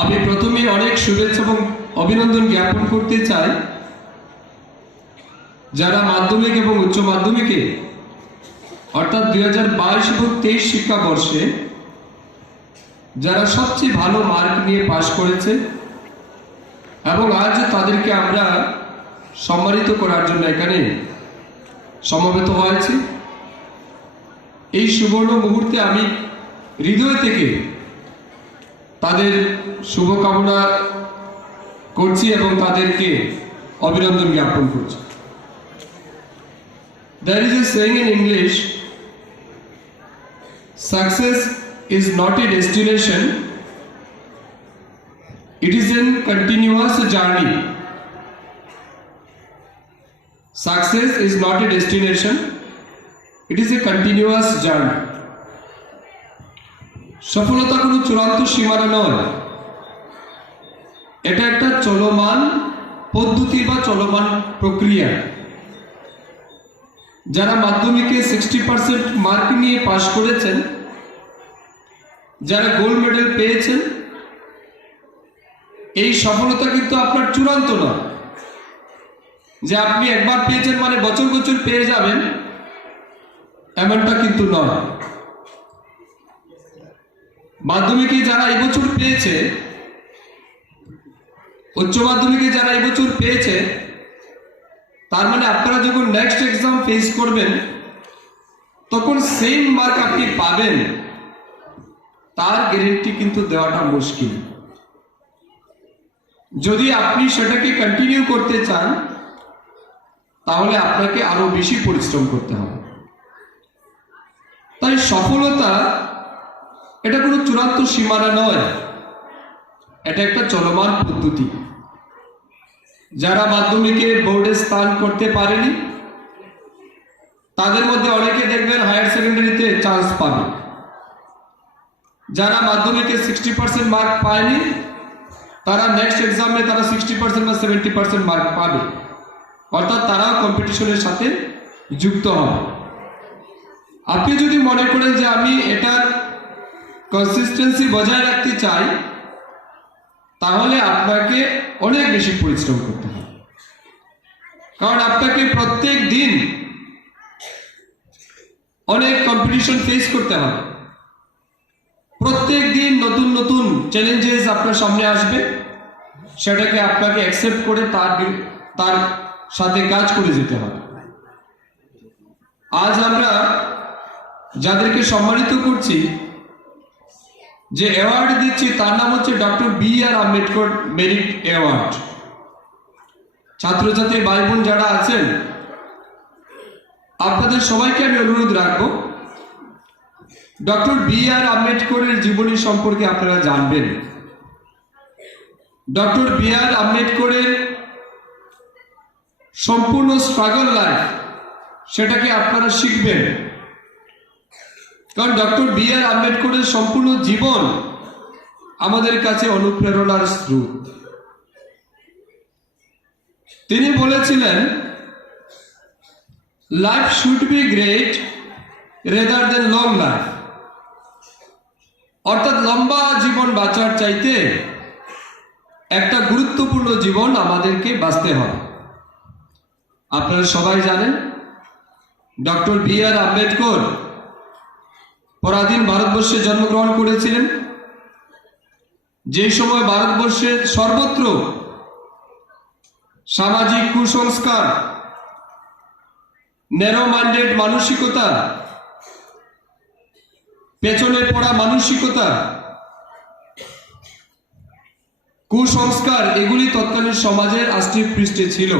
আমি প্রথমে অনেক শুভেচ্ছা এবং অভিনন্দন জ্ঞাপন করতে চাই। যারা মাধ্যমিক এবং উচ্চ মাধ্যমিকে, অর্থাৎ দুই হাজার বাইশ এবং তেইশ শিক্ষাবর্ষে, যারা সবচেয়ে ভালো মার্ক নিয়ে পাশ করেছে এবং আজ তাদেরকে আমরা সম্মানিত করার জন্য এখানে সমবেত হয়েছি। এই সুবর্ণ মুহূর্তে আমি হৃদয় থেকে তাদের শুভকামনা করছি এবং তাদেরকে অভিনন্দন জ্ঞাপন করছি There is a saying in English success is not a destination, it is a continuous journey. Success is not a destination, it is a continuous journey. সফলতা কোনো চূড়ান্ত সীমানা নয়। এটা একটা চলমান পদ্ধতি বা চলমান প্রক্রিয়া। যারা মাধ্যমিকে সিক্সটি পার্সেন্ট মার্ক নিয়ে পাশ করেছেন, যারা গোল্ড মেডেল পেয়েছেন, এই সফলতা কিন্তু আপনার চূড়ান্ত নয়। যে আপনি একবার পেয়েছেন মানে বছর বছর পেয়ে যাবেন, এমনটা কিন্তু নয়। মাধ্যমিকে যারা এবছর পেয়েছে, উচ্চ মাধ্যমিকে যারা এবছর পেয়েছে, তার মানে আপনারা যখন নেক্সট এক্সাম ফেস করবেন, তখন সেম মার্ক আপনি পাবেন। তার গ্যারেন্টি কিন্তু দেওয়াটা মুশকিল। যদি আপনি সেটাকে কন্টিনিউ করতে চান, তাহলে আপনাকে আরও বেশি পরিশ্রম করতে হবে। তাই সফলতা এটা কোনো চূড়ান্ত সীমানা নয়। এটা একটা চলমান পদ্ধতি। যারা মাধ্যমিকে বোর্ডে স্থান করতে পারেনি, তাদের মধ্যে অনেকে দেখবেন হায়ার সেকেন্ডারিতে চান্স পাবে। যারা মাধ্যমিকে সিক্সটি পার্সেন্ট মার্ক পায়নি, তারা নেক্সট এক্সামে তারা সিক্সটি পার্সেন্ট বা সেভেন্টি পার্সেন্ট মার্ক পাবে। অর্থাৎ তারাও কম্পিটিশনের সাথে যুক্ত হবে। আপনি যদি মনে করেন যে আমি এটার কনসিস্টেন্সি বজায় রাখতে চাই, তাহলে আপনাকে অনেক বেশি পরিশ্রম করতে হবে। কারণ আপনাকে প্রত্যেক দিন অনেক কম্পিটিশন ফেস করতে হবে। প্রত্যেক দিন নতুন নতুন চ্যালেঞ্জেস আপনার সামনে আসবে। সেটাকে আপনাকে অ্যাকসেপ্ট করে তার তার সাথে কাজ করে যেতে হবে। আজ আমরা যাদেরকে সম্মানিত করছি যে অ্যাওয়ার্ড দিচ্ছি, তার নাম হচ্ছে doctor B R Ambedkar merit award ছাত্রছাত্রী ভাই বোন যারা আছেন, আপনাদের সবাইকে আমি অনুরোধ রাখব ডক্টর বি আর আম্বেদকরের জীবনী সম্পর্কে আপনারা জানবেন। ডক্টর বি আর আম্বেদকরের সম্পূর্ণ স্ট্রাগল লাইফ সেটাকে আপনারা শিখবেন। কারণ ডক্টর বি আর আম্বেদকরের সম্পূর্ণ জীবন আমাদের কাছে অনুপ্রেরণার স্রোত। তিনি বলেছিলেন life should be great rather than long life অর্থাৎ লম্বা জীবন বাঁচার চাইতে একটা গুরুত্বপূর্ণ জীবন আমাদেরকে বাঁচতে হয় আপনারা সবাই জানেন, ডক্টর বি আর আম্বেদকর পরাধীন ভারতবর্ষে জন্মগ্রহণ করেছিলেন। যে সময় ভারতবর্ষের সর্বত্র সামাজিক কুসংস্কার ন্যারো মাইন্ডেড মানসিকতা, পেছনে পড়া মানসিকতা, কুসংস্কার, এগুলি তৎকালীন সমাজের আষ্টিক পৃষ্ঠে ছিল।